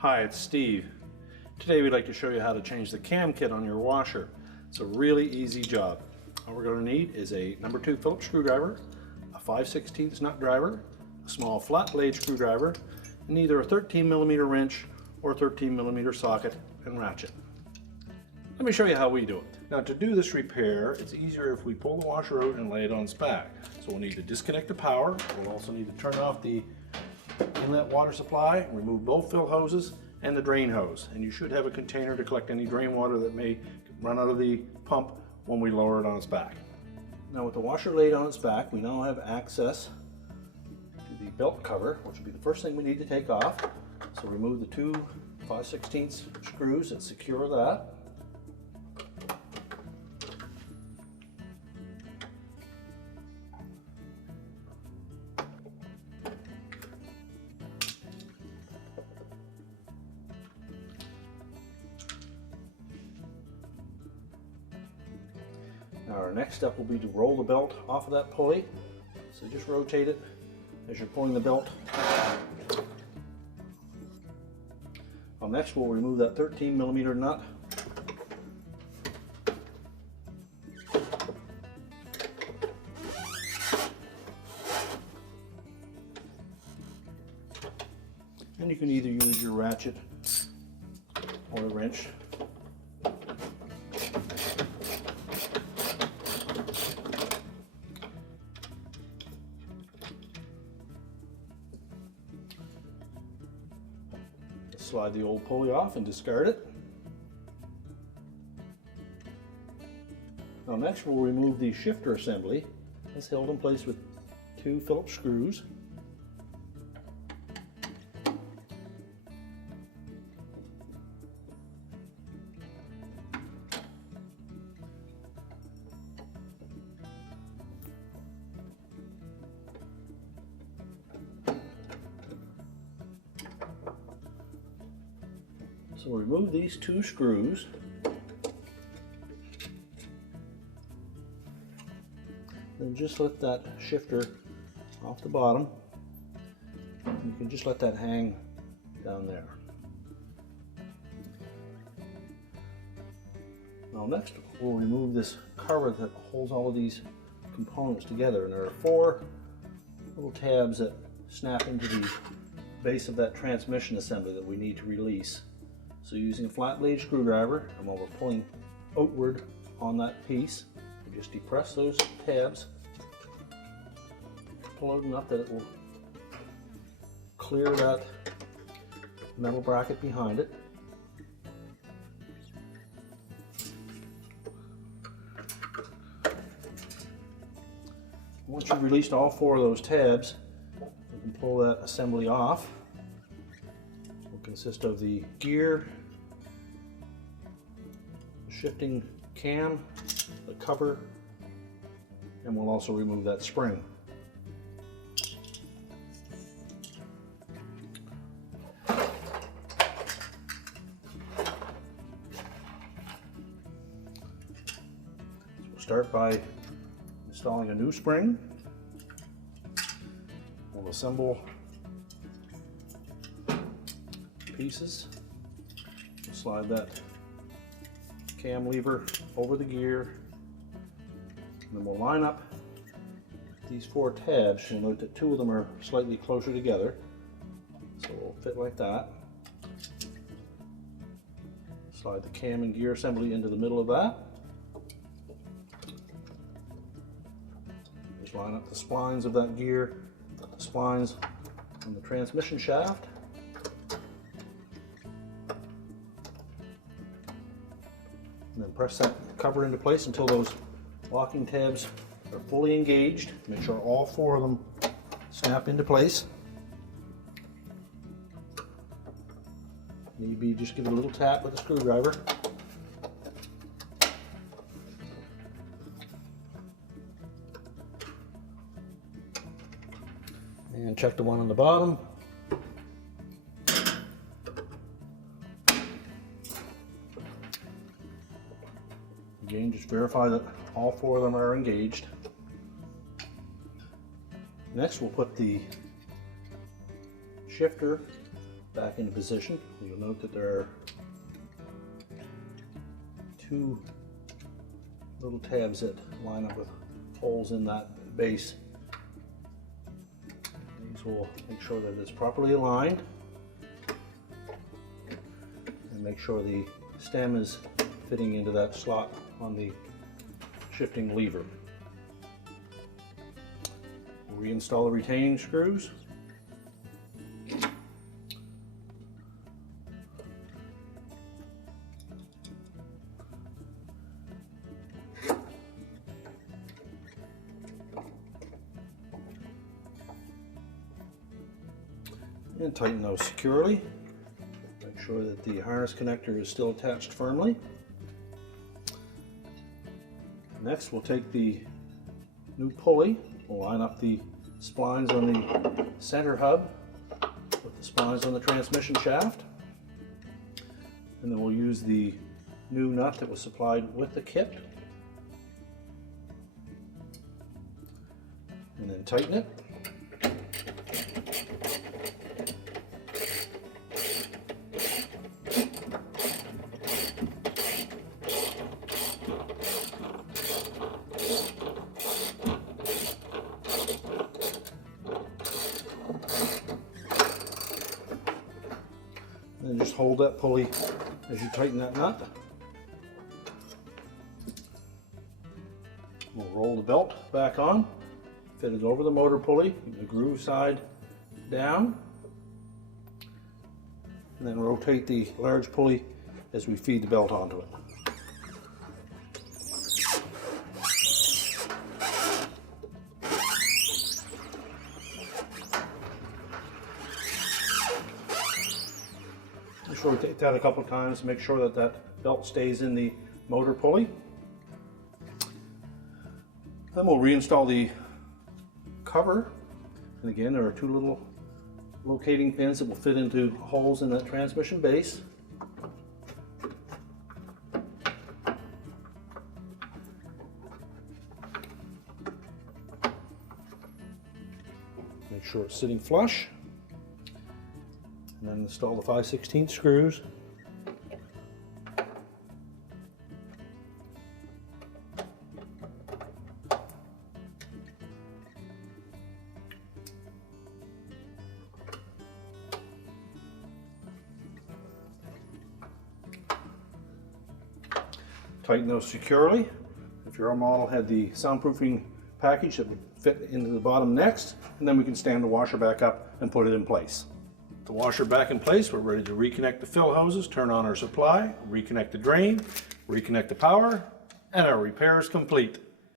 Hi, it's Steve. Today we'd like to show you how to change the cam kit on your washer. It's a really easy job. All we're going to need is a number 2 Phillips screwdriver, a 5/16 nut driver, a small flat blade screwdriver, and either a 13mm wrench or 13mm socket and ratchet. Let me show you how we do it. Now, to do this repair, it's easier if we pull the washer out and lay it on its back. So we'll need to disconnect the power. We'll also need to turn off the inlet water supply, remove both fill hoses and the drain hose. And you should have a container to collect any drain water that may run out of the pump when we lower it on its back. Now, with the washer laid on its back, we now have access to the belt cover, which will be the first thing we need to take off. So remove the 2 5/16 screws that secure that. Now our next step will be to roll the belt off of that pulley. So just rotate it as you're pulling the belt. Well, next we'll remove that 13mm nut. And you can either use your ratchet or a wrench. Slide the old pulley off and discard it. Now next we'll remove the shifter assembly. It's held in place with 2 Phillips screws. So remove these 2 screws. Then just let that shifter off the bottom. You can just let that hang down there. Now next we'll remove this cover that holds all of these components together. And there are 4 little tabs that snap into the base of that transmission assembly that we need to release. So using a flat blade screwdriver, and while we're pulling outward on that piece, you just depress those tabs, pull out enough that it will clear that metal bracket behind it. Once you've released all 4 of those tabs, you can pull that assembly off. It will consist of the gear, shifting cam, the cover, and we'll also remove that spring. So we'll start by installing a new spring. We'll assemble pieces. We'll slide that cam lever over the gear, and then we'll line up these 4 tabs. You'll note that 2 of them are slightly closer together, so we'll fit like that. Slide the cam and gear assembly into the middle of that. Just line up the splines of that gear, the splines on the transmission shaft. And then press that cover into place until those locking tabs are fully engaged. Make sure all 4 of them snap into place. Need be, just give it a little tap with a screwdriver. And check the one on the bottom. Again, just verify that all 4 of them are engaged. Next, we'll put the shifter back into position. You'll note that there are two little tabs that line up with holes in that base. These will make sure that it's properly aligned and make sure the stem is fitting into that slot on the shifting lever. We'll reinstall the retaining screws. And tighten those securely. Make sure that the harness connector is still attached firmly. Next, we'll take the new pulley, we'll line up the splines on the center hub with the splines on the transmission shaft. And then we'll use the new nut that was supplied with the kit. And then tighten it. And just hold that pulley as you tighten that nut. We'll roll the belt back on, fit it over the motor pulley, the groove side down, and then rotate the large pulley as we feed the belt onto it. Just rotate that a couple times to make sure that that belt stays in the motor pulley. Then we'll reinstall the cover. And again, there are two little locating pins that will fit into holes in that transmission base. Make sure it's sitting flush. And then install the 5/16 screws. Tighten those securely. If your model had the soundproofing package, that would fit into the bottom next, and then we can stand the washer back up and put it in place. The washer back in place, we're ready to reconnect the fill hoses, turn on our supply, reconnect the drain, reconnect the power, and our repair is complete.